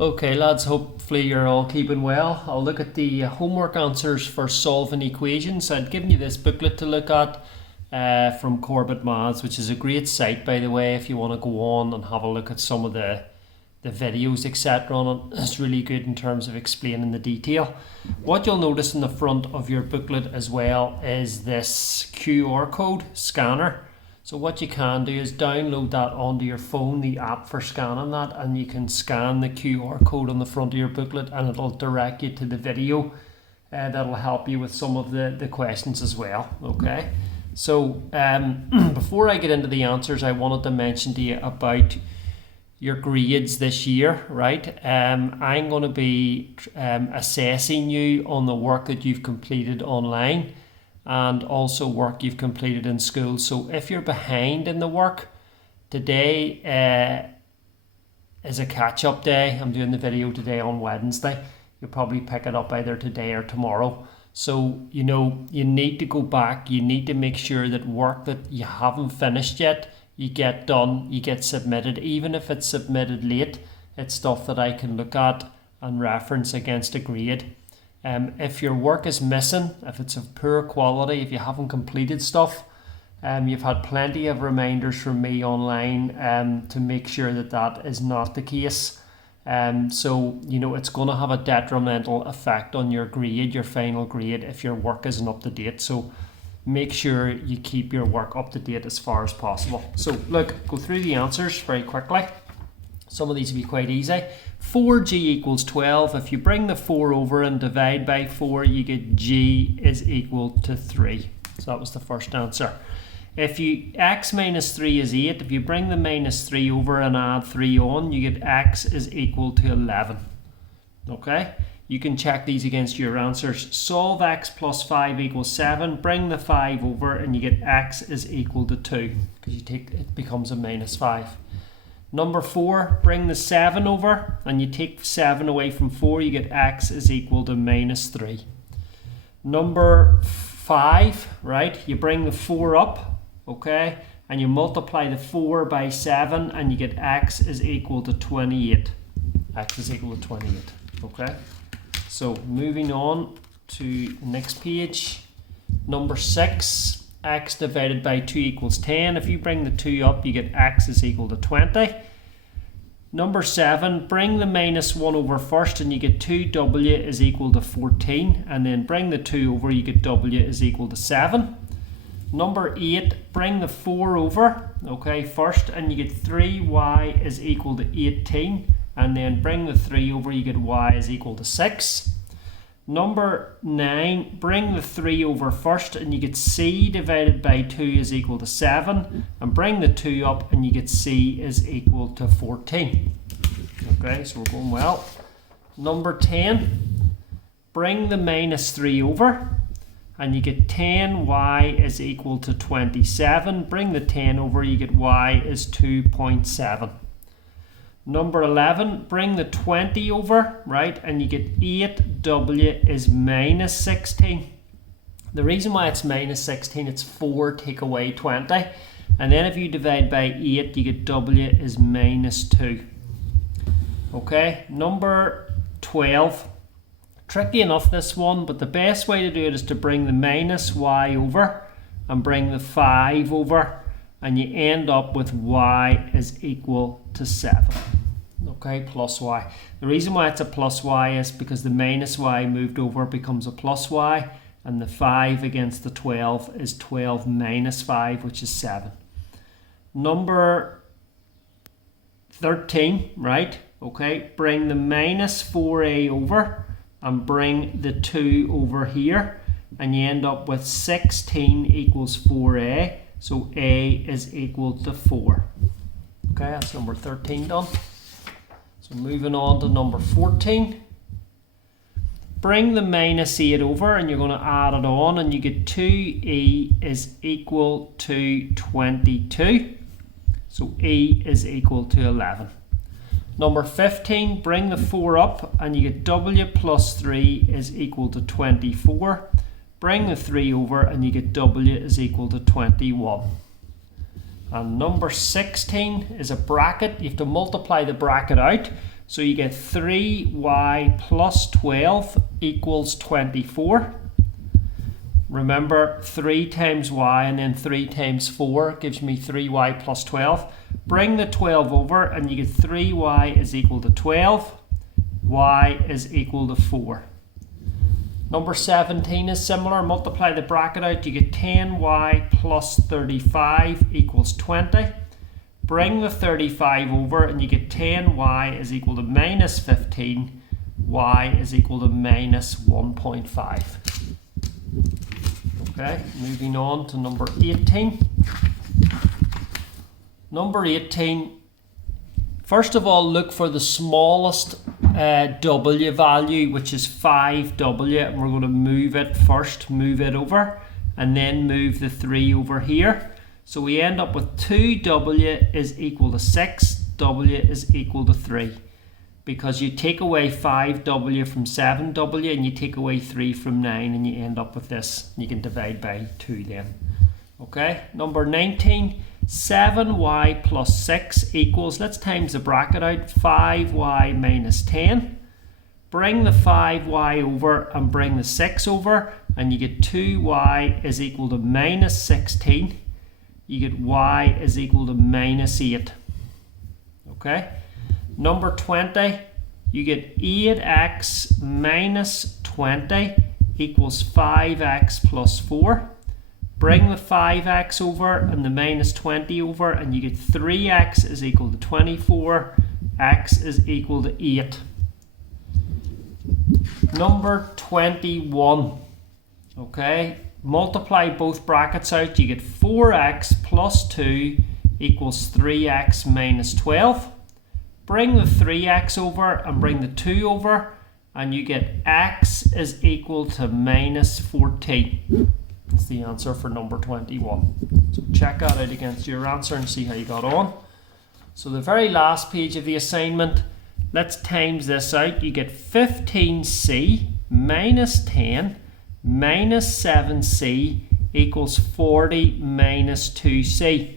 Okay lads, hopefully you're all keeping well. I'll look at the homework answers for solving equations. I'd given you this booklet to look at from Corbett Maths, which is a great site by the way if you want to go on and have a look at some of the videos etc on it. It's really good in terms of explaining the detail. What you'll notice in the front of your booklet as well is this QR code scanner. So what you can do is download that onto your phone, the app for scanning that, and you can scan the QR code on the front of your booklet and it'll direct you to the video that'll help you with some of the questions as well. Okay, so before I get into the answers, I wanted to mention to you about your grades this year, right? I'm going to be assessing you on the work that you've completed online and also work you've completed in school. So if you're behind in the work, today is a catch-up day. I'm doing the video today on Wednesday. You'll probably pick it up either today or tomorrow. So, you know, you need to go back. You need to make sure that work that you haven't finished yet, you get done, you get submitted. Even if it's submitted late, it's stuff that I can look at and reference against a grade. If your work is missing, if it's of poor quality, if you haven't completed stuff, you've had plenty of reminders from me online to make sure that that is not the case. So, you know, it's going to have a detrimental effect on your grade, your final grade, if your work isn't up to date. So make sure you keep your work up to date as far as possible. So look, go through the answers very quickly. Some of these will be quite easy. 4g equals 12. If you bring the 4 over and divide by 4, you get g is equal to 3. So that was the first answer. If you x minus 3 is 8, if you bring the minus 3 over and add 3 on, you get x is equal to 11. Okay? You can check these against your answers. Solve x plus 5 equals 7. Bring the 5 over and you get x is equal to 2 because you take it becomes a minus 5. Number 4, bring the 7 over and you take 7 away from 4, you get x is equal to minus 3. Number 5, right, you bring the 4 up, okay, and you multiply the 4 by 7 and you get x is equal to 28. X is equal to 28, okay. So moving on to the next page, number 6. X divided by 2 equals 10. If you bring the 2 up, you get x is equal to 20. Number 7, bring the minus 1 over first and you get 2w is equal to 14. And then bring the 2 over, you get w is equal to 7. Number 8, bring the 4 over, okay, first, and you get 3y is equal to 18. And then bring the 3 over, you get y is equal to 6. Number 9, bring the 3 over first and you get c divided by 2 is equal to 7. And bring the 2 up and you get c is equal to 14. Okay, so we're going well. Number 10, bring the minus 3 over and you get 10y is equal to 27. Bring the 10 over, you get y is 2.7. Number 11, bring the 20 over, right, and you get 8w is minus 16. The reason why it's minus 16, it's 4 take away 20. And then if you divide by 8, you get w is minus 2. Okay, number 12. Tricky enough this one, but the best way to do it is to bring the minus y over and bring the 5 over. And you end up with y is equal to 7. Okay, plus y. The reason why it's a plus y is because the minus y moved over becomes a plus y, and the 5 against the 12 is 12 minus 5, which is 7. Number 13, right? Okay, bring the minus 4a over and bring the 2 over here, and you end up with 16 equals 4a. So a is equal to 4. Okay, that's number 13 done. So moving on to number 14. Bring the minus 8 over and you're going to add it on and you get 2e is equal to 22. So e is equal to 11. Number 15, bring the 4 up and you get w plus 3 is equal to 24. Bring the 3 over and you get w is equal to 21. And number 16 is a bracket. You have to multiply the bracket out So you get 3y plus 12 equals 24. Remember, 3 times y and then 3 times 4 gives me 3y plus 12. Bring the 12 over and you get 3y is equal to 12. Y is equal to 4. Number 17 is similar. Multiply the bracket out. You get 10y plus 35 equals 20. Bring the 35 over and you get 10y is equal to minus 15. Y is equal to minus 1.5. Okay, moving on to number 18. Number 18, first of all, look for the smallest w value, which is 5w, and we're going to move it first, move it over, and then move the 3 over here. So we end up with 2w is equal to 6, w is equal to 3. Because you take away 5w from 7w and you take away 3 from 9 and you end up with this. You can divide by 2 then. Okay, number 19, 7y plus 6 equals, let's times the bracket out, 5y minus 10. Bring the 5y over and bring the 6 over and you get 2y is equal to minus 16. You get y is equal to minus 8. Okay. Number 20, you get 8x minus 20 equals 5x plus 4. Bring the 5x over and the minus 20 over and you get 3x is equal to 24, x is equal to 8. Number 21, okay, multiply both brackets out, you get 4x plus 2 equals 3x minus 12. Bring the 3x over and bring the 2 over and you get x is equal to minus 14. That's the answer for number 21. So check that out against your answer and see how you got on. So the very last page of the assignment, let's times this out. You get 15c minus 10 minus 7c equals 40 minus 2c.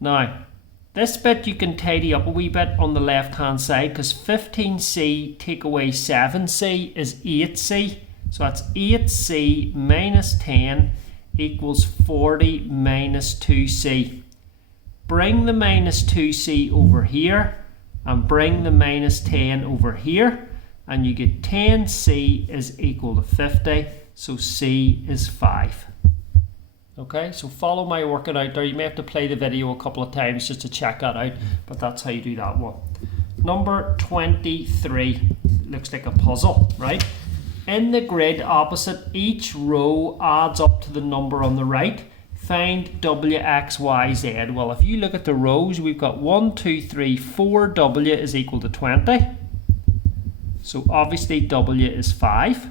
Now, this bit you can tidy up a wee bit on the left hand side because 15c take away 7c is 8c. So that's 8c minus 10 equals 40 minus 2c. Bring the minus 2c over here and bring the minus 10 over here and you get 10c is equal to 50. So c is 5. Okay, so follow my working out there. You may have to play the video a couple of times just to check that out, but that's how you do that one. Number 23 looks like a puzzle, right? In the grid opposite, each row adds up to the number on the right. Find w, x, y, z. Well, if you look at the rows, we've got 1, 2, 3, 4. W is equal to 20. So obviously w is 5.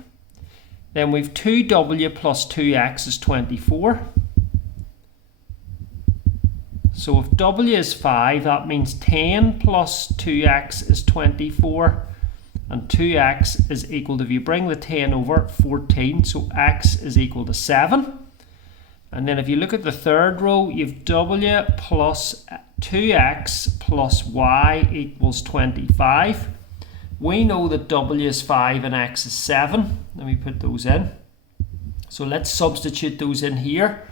Then we've 2w plus 2x is 24. So if w is 5, that means 10 plus 2x is 24. And 2x is equal to, if you bring the 10 over, 14. So x is equal to 7. And then if you look at the third row, you've w plus 2x plus y equals 25. We know that w is 5 and x is 7. Let me put those in. So let's substitute those in here.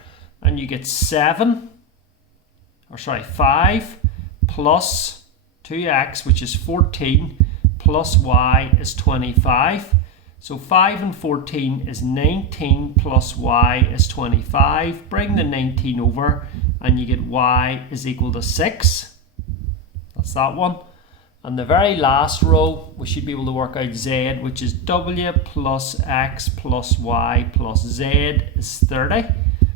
And you get 5 plus 2x, which is 14, plus y is 25. So 5 and 14 is 19 plus y is 25. Bring the 19 over and you get y is equal to 6. That's that one. And the very last row, we should be able to work out z, which is w plus x plus y plus z is 30.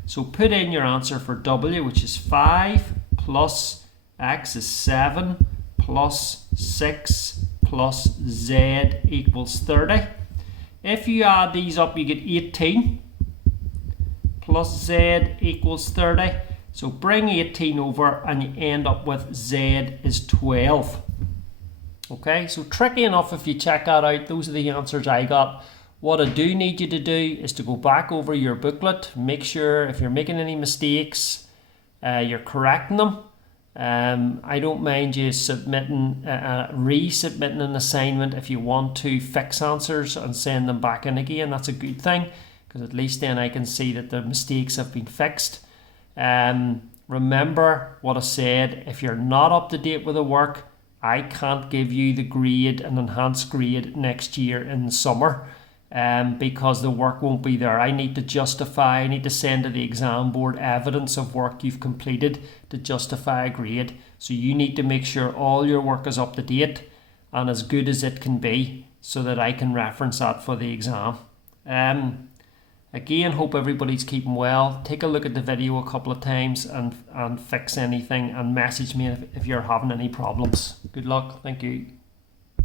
So put in your answer for w, which is 5 plus x is 7 plus 6 plus z equals 30. If you add these up, you get 18 plus z equals 30. So bring 18 over and you end up with z is 12. Okay, so tricky enough if you check that out. Those are the answers I got. What I do need you to do is to go back over your booklet, make sure if you're making any mistakes, you're correcting them. I don't mind you submitting, resubmitting an assignment if you want to fix answers and send them back in again. That's a good thing, because at least then I can see that the mistakes have been fixed. Remember what I said, if you're not up to date with the work, I can't give you the grade, an enhanced grade next year in the summer, because the work won't be there. I need to justify, I need to send to the exam board evidence of work you've completed to justify a grade. So you need to make sure all your work is up to date and as good as it can be, so that I can reference that for the exam. Again, hope everybody's keeping well. Take a look at the video a couple of times and fix anything, and message me if you're having any problems. Good luck. Thank you.